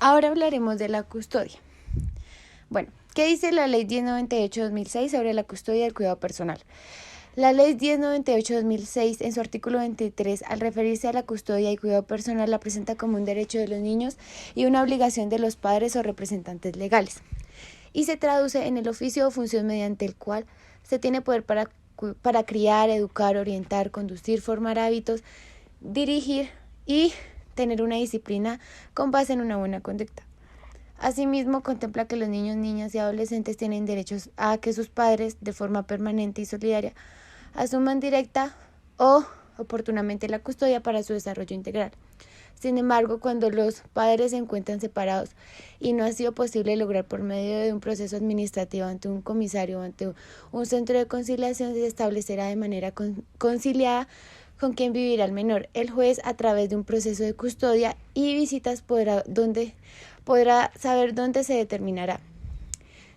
Ahora hablaremos de la custodia. Bueno, ¿qué dice la Ley 1098/2006 sobre la custodia y el cuidado personal? La Ley 1098/2006, en su artículo 23, al referirse a la custodia y cuidado personal, la presenta como un derecho de los niños y una obligación de los padres o representantes legales, y se traduce en el oficio o función mediante el cual se tiene poder para criar, educar, orientar, conducir, formar hábitos, dirigir y tener una disciplina con base en una buena conducta. Asimismo, contempla que los niños, niñas y adolescentes tienen derechos a que sus padres, de forma permanente y solidaria, asuman directa o oportunamente la custodia para su desarrollo integral. Sin embargo, cuando los padres se encuentran separados y no ha sido posible lograr por medio de un proceso administrativo ante un comisario o ante un centro de conciliación, se establecerá de manera conciliada con quién vivirá el menor. El juez, a través de un proceso de custodia y visitas, podrá saber dónde se determinará.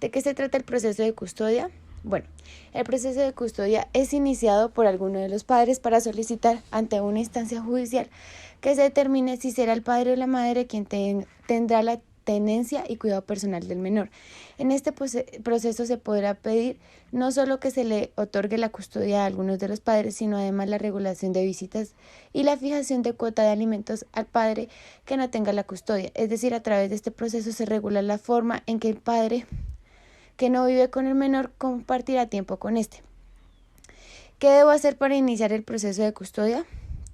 ¿De qué se trata el proceso de custodia? Bueno, el proceso de custodia es iniciado por alguno de los padres para solicitar ante una instancia judicial que se determine si será el padre o la madre quien tendrá la tenencia y cuidado personal del menor. En este proceso se podrá pedir no solo que se le otorgue la custodia a algunos de los padres, sino además la regulación de visitas y la fijación de cuota de alimentos al padre que no tenga la custodia. Es decir, a través de este proceso se regula la forma en que el padre que no vive con el menor compartirá tiempo con este. ¿Qué debo hacer para iniciar el proceso de custodia?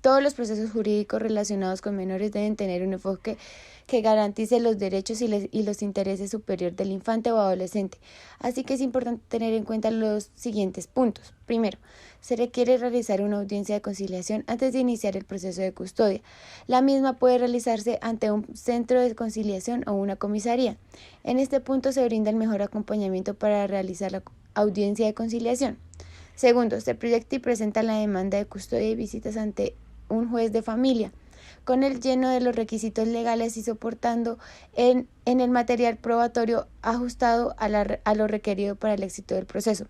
Todos los procesos jurídicos relacionados con menores deben tener un enfoque que garantice los derechos y los intereses superiores del infante o adolescente. Así que es importante tener en cuenta los siguientes puntos. Primero, se requiere realizar una audiencia de conciliación antes de iniciar el proceso de custodia. La misma puede realizarse ante un centro de conciliación o una comisaría. En este punto se brinda el mejor acompañamiento para realizar la audiencia de conciliación. Segundo, se proyecta y presenta la demanda de custodia y visitas ante un juez de familia, con el lleno de los requisitos legales y soportando en el material probatorio ajustado a lo requerido para el éxito del proceso.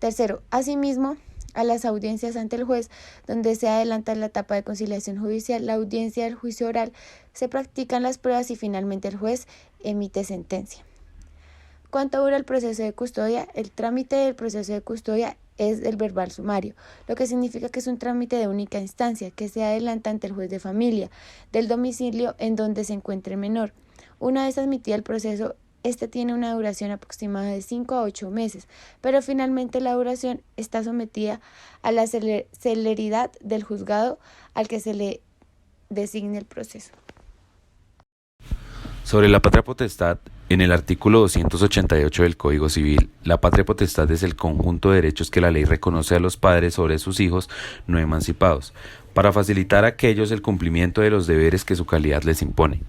Tercero, asimismo, a las audiencias ante el juez, donde se adelanta la etapa de conciliación judicial, la audiencia del juicio oral, se practican las pruebas y finalmente el juez emite sentencia. ¿Cuánto dura el proceso de custodia? El trámite del proceso de custodia es el verbal sumario, lo que significa que es un trámite de única instancia que se adelanta ante el juez de familia del domicilio en donde se encuentre el menor. Una vez admitido el proceso, este tiene una duración aproximada de 5 a 8 meses, pero finalmente la duración está sometida a la celeridad del juzgado al que se le designe el proceso. Sobre la patria potestad, en el artículo 288 del Código Civil, la patria potestad es el conjunto de derechos que la ley reconoce a los padres sobre sus hijos no emancipados, para facilitar a aquellos el cumplimiento de los deberes que su calidad les impone.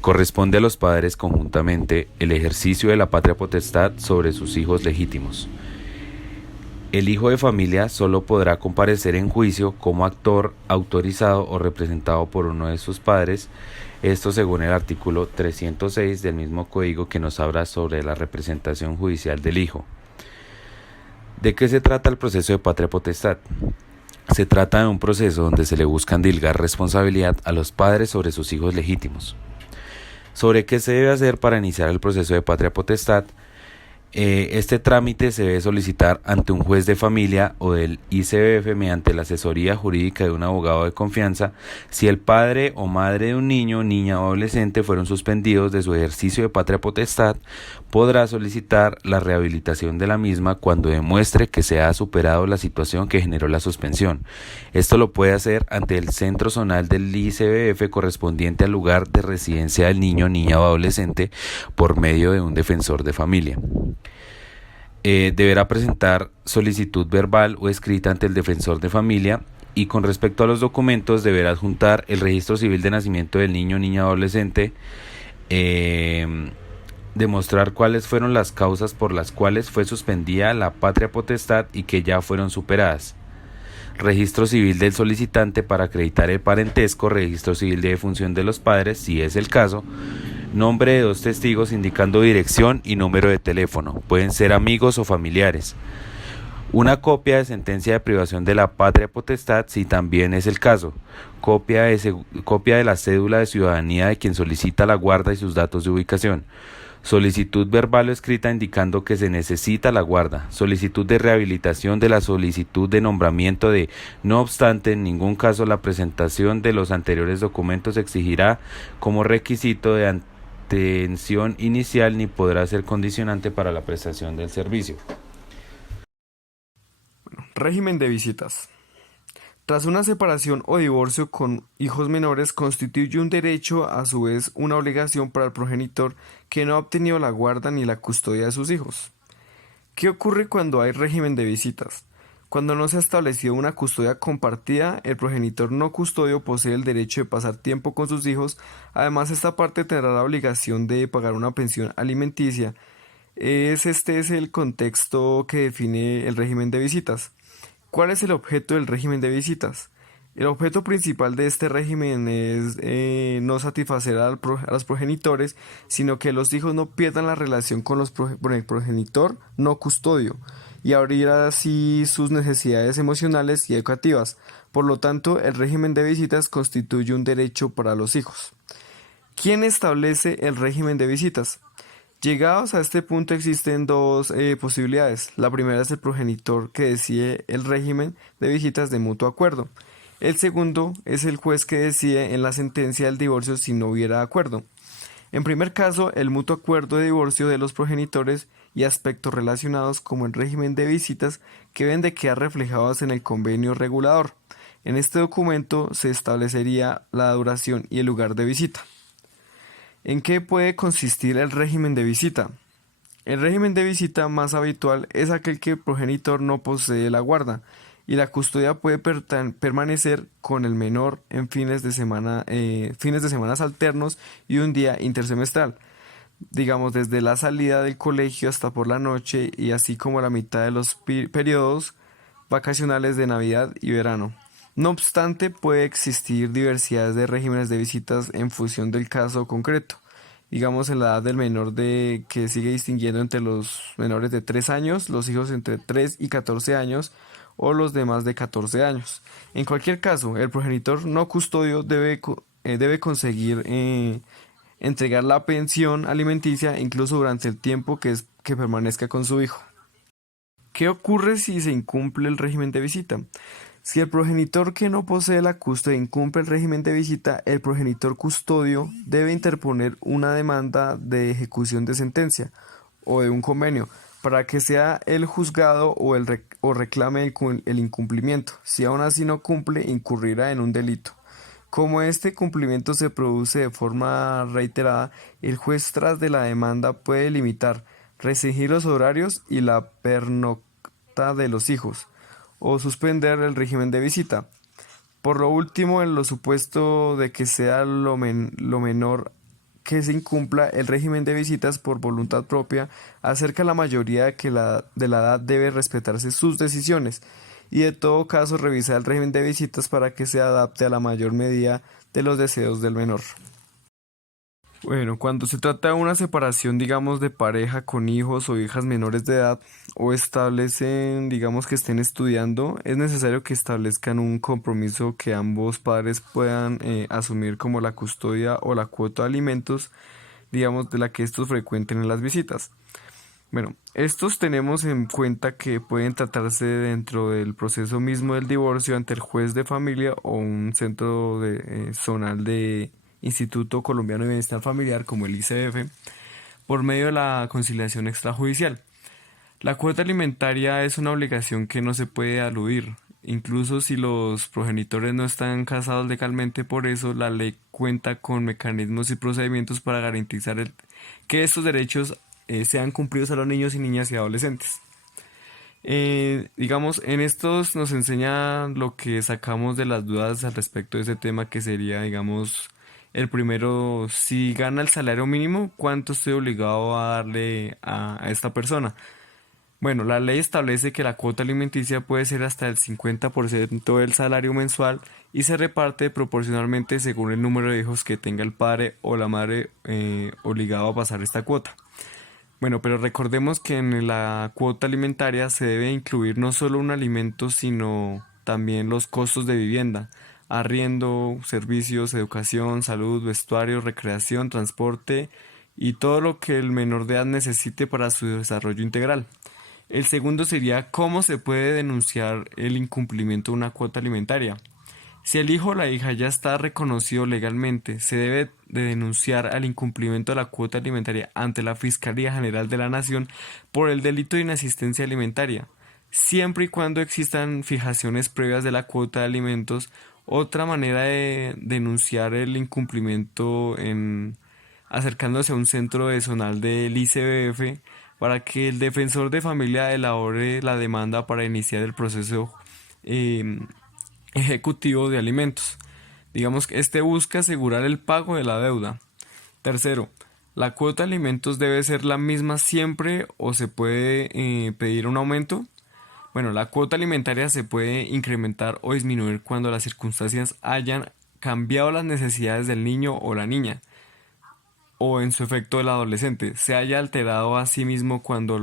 Corresponde a los padres conjuntamente el ejercicio de la patria potestad sobre sus hijos legítimos. El hijo de familia solo podrá comparecer en juicio como actor autorizado o representado por uno de sus padres, esto según el artículo 306 del mismo código que nos habla sobre la representación judicial del hijo. ¿De qué se trata el proceso de patria potestad? Se trata de un proceso donde se le buscan dilgar responsabilidad a los padres sobre sus hijos legítimos. ¿Sobre qué se debe hacer para iniciar el proceso de patria potestad? Este trámite se debe solicitar ante un juez de familia o del ICBF mediante la asesoría jurídica de un abogado de confianza si el padre o madre de un niño, niña o adolescente fueron suspendidos de su ejercicio de patria potestad. Podrá solicitar la rehabilitación de la misma cuando demuestre que se ha superado la situación que generó la suspensión. Esto lo puede hacer ante el centro zonal del ICBF correspondiente al lugar de residencia del niño, niña o adolescente por medio de un defensor de familia. Deberá presentar solicitud verbal o escrita ante el defensor de familia y con respecto a los documentos deberá adjuntar el registro civil de nacimiento del niño, niña o adolescente, demostrar cuáles fueron las causas por las cuales fue suspendida la patria potestad y que ya fueron superadas. Registro civil del solicitante para acreditar el parentesco, registro civil de defunción de los padres, si es el caso, nombre de 2 testigos indicando dirección y número de teléfono, pueden ser amigos o familiares. Una copia de sentencia de privación de la patria potestad, si también es el caso. Copia de la cédula de ciudadanía de quien solicita la guarda y sus datos de ubicación. Solicitud verbal o escrita indicando que se necesita la guarda. Solicitud de rehabilitación de la solicitud de nombramiento de. No obstante, en ningún caso la presentación de los anteriores documentos exigirá como requisito de atención inicial ni podrá ser condicionante para la prestación del servicio. Régimen de visitas. Tras una separación o divorcio con hijos menores, constituye un derecho, a su vez una obligación para el progenitor que no ha obtenido la guarda ni la custodia de sus hijos. ¿Qué ocurre cuando hay régimen de visitas? Cuando no se ha establecido una custodia compartida, el progenitor no custodio posee el derecho de pasar tiempo con sus hijos. Además, esta parte tendrá la obligación de pagar una pensión alimenticia. Este es el contexto que define el régimen de visitas. ¿Cuál es el objeto del régimen de visitas? El objeto principal de este régimen es no satisfacer a los progenitores, sino que los hijos no pierdan la relación con el progenitor no custodio y abrir así sus necesidades emocionales y educativas. Por lo tanto, el régimen de visitas constituye un derecho para los hijos. ¿Quién establece el régimen de visitas? Llegados a este punto existen dos posibilidades. La primera es el progenitor que decide el régimen de visitas de mutuo acuerdo. El segundo es el juez que decide en la sentencia del divorcio si no hubiera acuerdo. En primer caso, el mutuo acuerdo de divorcio de los progenitores y aspectos relacionados como el régimen de visitas que deben de quedar reflejados en el convenio regulador. En este documento se establecería la duración y el lugar de visita. ¿En qué puede consistir el régimen de visita? El régimen de visita más habitual es aquel que el progenitor no posee la guarda y la custodia puede permanecer con el menor en fines de semana alternos y un día intersemestral, digamos desde la salida del colegio hasta por la noche y así como la mitad de los periodos vacacionales de Navidad y verano. No obstante, puede existir diversidades de regímenes de visitas en función del caso concreto. Digamos, en la edad del menor que sigue distinguiendo entre los menores de 3 años, los hijos entre 3 y 14 años o los de más de 14 años. En cualquier caso, el progenitor no custodio debe conseguir entregar la pensión alimenticia incluso durante el tiempo que permanezca con su hijo. ¿Qué ocurre si se incumple el régimen de visita? Si el progenitor que no posee la custodia incumple el régimen de visita, el progenitor custodio debe interponer una demanda de ejecución de sentencia o de un convenio para que sea el juzgado o reclame el incumplimiento. Si aún así no cumple, incurrirá en un delito. Como este cumplimiento se produce de forma reiterada, el juez tras de la demanda puede limitar, restringir los horarios y la pernocta de los hijos o suspender el régimen de visita. Por lo último, en lo supuesto de que sea lo menor que se incumpla el régimen de visitas por voluntad propia, acerca a la mayoría de la edad debe respetarse sus decisiones y de todo caso revisar el régimen de visitas para que se adapte a la mayor medida de los deseos del menor. Bueno, cuando se trata de una separación, digamos, de pareja con hijos o hijas menores de edad o establecen, digamos, que estén estudiando, es necesario que establezcan un compromiso que ambos padres puedan asumir como la custodia o la cuota de alimentos, digamos, de la que estos frecuenten en las visitas. Bueno, estos tenemos en cuenta que pueden tratarse dentro del proceso mismo del divorcio ante el juez de familia o un centro zonal de Instituto Colombiano de Bienestar Familiar como el ICF por medio de la conciliación extrajudicial. La cuota alimentaria es una obligación que no se puede eludir, incluso si los progenitores no están casados legalmente. Por eso la ley cuenta con mecanismos y procedimientos para garantizar que estos derechos sean cumplidos a los niños y niñas y adolescentes. Digamos, en estos nos enseña lo que sacamos de las dudas al respecto de ese tema, que sería, digamos, el primero: si gana el salario mínimo, ¿cuánto estoy obligado a darle a esta persona? Bueno, la ley establece que la cuota alimenticia puede ser hasta el 50% del salario mensual y se reparte proporcionalmente según el número de hijos que tenga el padre o la madre obligado a pasar esta cuota. Bueno, pero recordemos que en la cuota alimentaria se debe incluir no solo un alimento, sino también los costos de vivienda, arriendo, servicios, educación, salud, vestuario, recreación, transporte y todo lo que el menor de edad necesite para su desarrollo integral. El segundo sería cómo se puede denunciar el incumplimiento de una cuota alimentaria. Si el hijo o la hija ya está reconocido legalmente, se debe de denunciar al incumplimiento de la cuota alimentaria ante la Fiscalía General de la Nación por el delito de inasistencia alimentaria, siempre y cuando existan fijaciones previas de la cuota de alimentos. Otra manera de denunciar el incumplimiento en acercándose a un centro de zonal del ICBF para que el defensor de familia elabore la demanda para iniciar el proceso eh, ejecutivo de alimentos. Digamos que este busca asegurar el pago de la deuda. Tercero, ¿la cuota de alimentos debe ser la misma siempre o se puede pedir un aumento? Bueno, la cuota alimentaria se puede incrementar o disminuir cuando las circunstancias hayan cambiado las necesidades del niño o la niña, o en su efecto del adolescente, se haya alterado a sí mismo cuando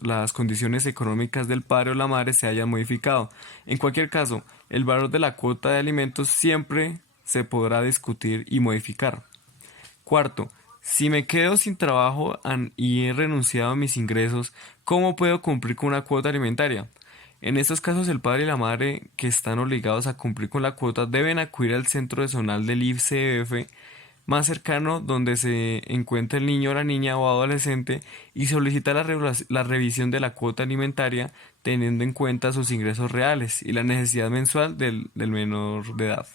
las condiciones económicas del padre o la madre se hayan modificado. En cualquier caso, el valor de la cuota de alimentos siempre se podrá discutir y modificar. Cuarto, si me quedo sin trabajo y he renunciado a mis ingresos, ¿cómo puedo cumplir con una cuota alimentaria? En estos casos, el padre y la madre que están obligados a cumplir con la cuota deben acudir al centro de zonal del ICBF más cercano donde se encuentra el niño o la niña o adolescente y solicitar la revisión de la cuota alimentaria teniendo en cuenta sus ingresos reales y la necesidad mensual del menor de edad.